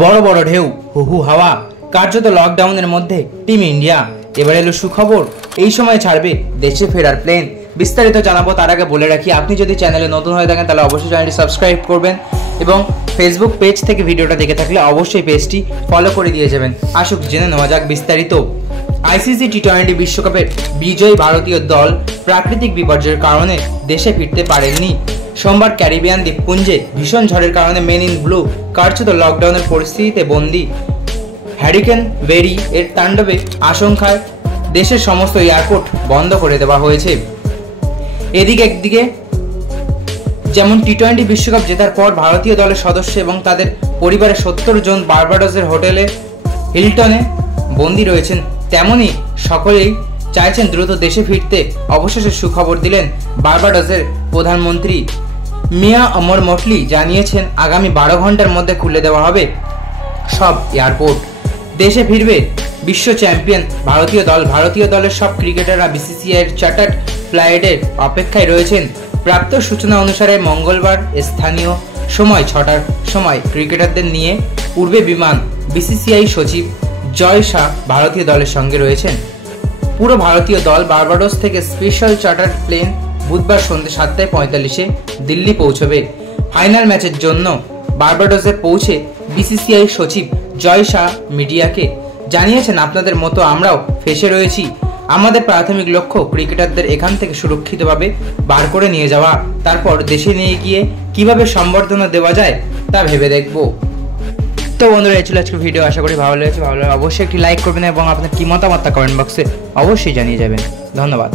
বড় বড় ঢেউ, হুহু হাওয়া, কার্যত লকডাউনের মধ্যে টিম ইন্ডিয়া। এবার এলো সুখবর, এই সময় ছাড়বে দেশে ফেরার প্লেন। বিস্তারিত জানাবো তার আগে বলে রাখি, আপনি যদি চ্যানেলে নতুন হয়ে থাকেন তাহলে অবশ্যই চ্যানেলটি সাবস্ক্রাইব করবেন এবং ফেসবুক পেজ থেকে ভিডিওটা দেখে থাকলে অবশ্যই পেজটি ফলো করে দিয়ে যাবেন। আসুক জেনে নেওয়া যাক বিস্তারিত। আইসিসি টি-20 বিশ্বকাপের বিজয়ী ভারতীয় দল প্রাকৃতিক বিপর্যয়ের কারণে দেশে ফিরতে পারেননি। সোমবার ক্যারিবিয়ান দ্বীপপুঞ্জে ভীষণ ঝড়ের কারণে মেন ইন ব্লু কার্যত লকডাউনের পরিস্থিতিতে বন্দী। হ্যারিকেন বেরি এর তাণ্ডবে আশঙ্কায় দেশের সমস্ত এয়ারপোর্ট বন্ধ করে দেওয়া হয়েছে। একদিকে যেমন টি-20 বিশ্বকাপ জেতার পর ভারতীয় দলের সদস্য এবং তাদের পরিবারের 70 জন বার্বাডোসের হোটেলে হিলটনে বন্দী রয়েছেন, তেমনি সকলেই চাইছেন দ্রুত দেশে ফিরতে। অবশেষে সুখবর দিলেন বার্বাডোসের প্রধানমন্ত্রী মিয়া অমর মটলি। জানিয়েছেন আগামী 12 ঘন্টার মধ্যে খুলে দেওয়া হবে সব এয়ারপোর্ট। দেশে ফিরবে বিশ্ব চ্যাম্পিয়ন ভারতীয় দল। ভারতীয় দলের সব ক্রিকেটাররা বিসিসিআইয়ের চার্টার্ড ফ্লাইটের অপেক্ষায় রয়েছেন। প্রাপ্ত সূচনা অনুসারে মঙ্গলবার স্থানীয় সময় 6টার সময় ক্রিকেটারদের নিয়ে উড়বে বিমান। বিসিসিআই সচিব জয় শাহ ভারতীয় দলের সঙ্গে রয়েছেন। পুরো ভারতীয় দল বার্বাডোস থেকে স্পেশাল চার্টার্ড প্লেন বুধবার সন্ধ্যে 7:45 দিল্লি পৌঁছবে। ফাইনাল ম্যাচের জন্য বার্বাডোসে পৌঁছে বিসিসিআই সচিব জয় শাহ মিডিয়াকে জানিয়েছেন, আপনাদের মতো আমরাও ফেঁসে রয়েছি। আমাদের প্রাথমিক লক্ষ্য ক্রিকেটারদের এখান থেকে সুরক্ষিতভাবে বার করে নিয়ে যাওয়া, তারপর দেশে নিয়ে গিয়ে কিভাবে সম্বর্ধনা দেওয়া যায় তা ভেবে দেখব। তো বন্ধুরা, এই ছিল আজকের ভিডিও। আশা করি ভালো লেগেছে। ভালো লাগলে অবশ্যই একটি লাইক করবেন এবং আপনার কি মতামত তা কমেন্ট বক্সে অবশ্যই জানিয়ে যাবেন। ধন্যবাদ।